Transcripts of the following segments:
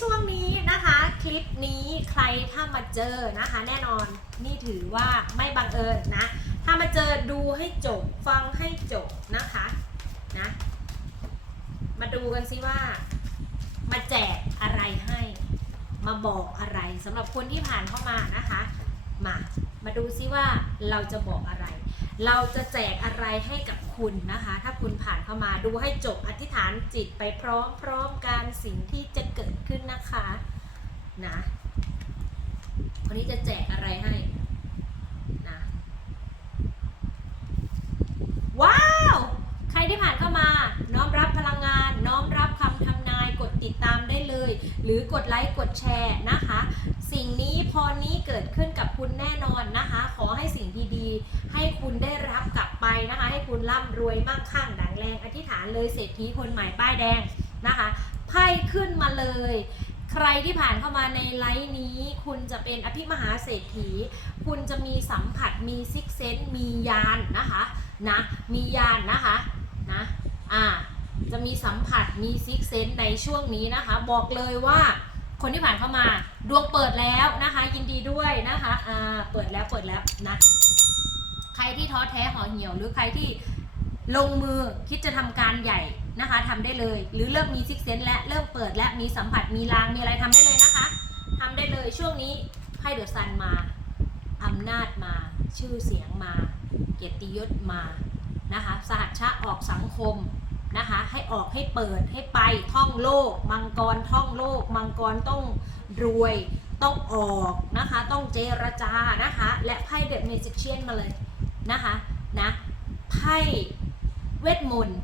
ช่วงนี้นะคะคลิปนี้ใครถ้ามาเจอนะคะ แน่นอนนี่ถือว่าไม่บังเอิญนะ ถ้ามาเจอดูให้จบฟังให้จบนะคะนะมาดูกันสิว่า มาแจกอะไรให้ มาบอกอะไรสำหรับคนที่ผ่านเข้ามานะคะ มามาดูซิว่าเราจะบอกอะไร เราจะแจกอะไรให้กับคุณนะคะ ถ้าคุณผ่านเข้ามาดูให้จบอธิษฐานจิตไปพร้อมๆกันสิ่งที่จะเกิดขึ้นนะคะนะวันนี้จะแจกอะไรให้นะว้าว ใครที่ผ่านเข้ามา น้อมรับพลังงาน น้อมรับคำทำนายกดติดตามได้เลย หรือกดไลค์กดแชร์นะคะ สิ่งนี้พรนี้เกิดขึ้นกับคุณแน่นอนนะคะ ดีๆ ให้คุณได้รับกลับไปนะคะ ให้คุณร่ำรวยมั่งคั่งดังแรงอธิษฐานเลยเศรษฐีคนใหม่ป้ายแดงนะคะไพ่ขึ้นมาเลย ใครที่ผ่านเข้ามาในไลฟ์นี้ คุณจะเป็นอภิมหาเศรษฐี คุณจะมีสัมผัสมีซิกเซนมียานนะคะนะมียานนะคะนะอ่าจะมีสัมผัสมีซิกเซนในช่วงนี้นะคะ บอกเลยว่า คนที่ผ่านเข้ามาดวงเปิดแล้วนะคะ ยินดีด้วยนะคะอ่าเปิดแล้วเปิดแล้วนะใครที่ท้อแท้ห่อเหี่ยว หรือใครที่ลงมือคิดจะทำการใหญ่นะคะทำได้เลย หรือเริ่มมีซิกเซนและเริ่มเปิดและมีสัมผัสมีลางมีอะไรทำได้เลยนะคะทำได้เลยช่วงนี้ไพ่เดอะซันมาอำนาจมา ชื่อเสียงมา เกียรติยศมานะคะสหัชชะออกสังคม นะคะ ให้ออกให้เปิดให้ไปท่องโลก มังกรท่องโลก มังกรต้องรวยต้องออกนะคะ ต้องเจรจานะคะ และไพ่เดอะเมจิเชียนมาเลยนะคะนะไพ่เวทมนต์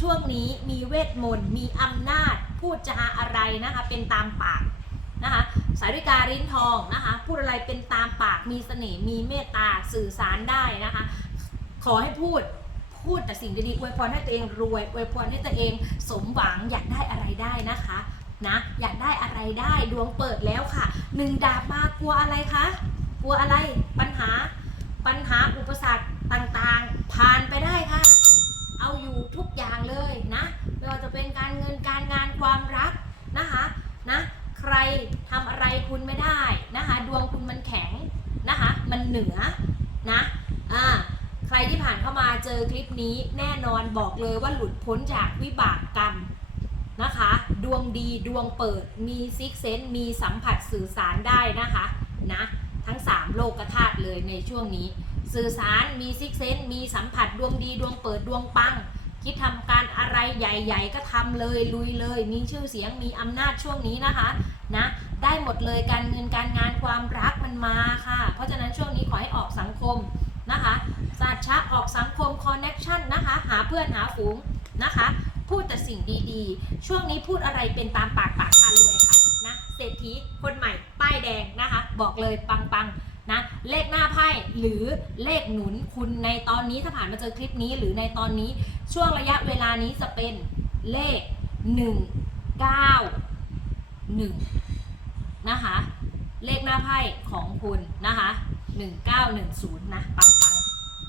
ช่วงนี้มีเวทมนต์มีอำนาจพูดจาอะไรนะคะเป็นตามปากนะคะสาริกาลิ้นทองนะคะพูดอะไรเป็นตามปากมีเสน่ห์มีเมตตาสื่อสารได้นะคะ ขอให้พูด พูดแต่สิ่งดีๆอวยพรให้ตัวเองรวยอวยพรให้ตัวเองสมหวังอยากได้อะไรได้นะคะนะอยากได้อะไรได้ดวงเปิดแล้วค่ะหนึ่งดาบมากลัวอะไรคะกลัวอะไรปัญหาปัญหาอุปสรรคต่างๆ ผ่านไปได้ค่ะ เอาอยู่ทุกอย่างเลยนะไม่ว่าจะเป็นการเงินการงานความรักนะคะนะใครทำอะไรคุณไม่ได้นะคะ ดวงคุณมันแข็งนะคะ มันเหนือนะ ที่ผ่านเข้ามาเจอคลิปนี้แน่นอนบอกเลยว่าหลุดพ้นจากวิบากกรรมนะคะ ดวงดีดวงเปิดมีซิกเซนมีสัมผัสสื่อสารได้นะคะนะทั้ง 3 โลกธาตุเลยในช่วงนี้ สื่อสารมีซิกเซนมีสัมผัสดวงดีดวงเปิดดวงปัง คิดทำการอะไรใหญ่ ๆ ก็ทำเลยลุยเลย มีชื่อเสียงมีอำนาจช่วงนี้นะคะนะได้หมดเลยการเงินการงานความรักมันมาค่ะ เพราะฉะนั้นช่วงนี้ขอให้ออกสังคม ชะออกสังคมคอนเน็ชันนะคะ หาเพื่อนหาฝูงนะคะ พูดแต่สิ่งดีๆ ช่วงนี้พูดอะไรเป็นตามปากปากพารวยค่ะนะเศรษฐีคนใหม่ป้ายแดงนะคะ บอกเลยปังๆนะเลขหน้าไพ่หรือเลขหนุนคุณในตอนนี้ถ้าผ่านมาเจอคลิปนี้หรือในตอนนี้ช่วงระยะเวลานี้จะเป็นเลข 1 9 1 นะคะ เลขหน้าไพ่ของคุณนะคะ 1910 นะปัง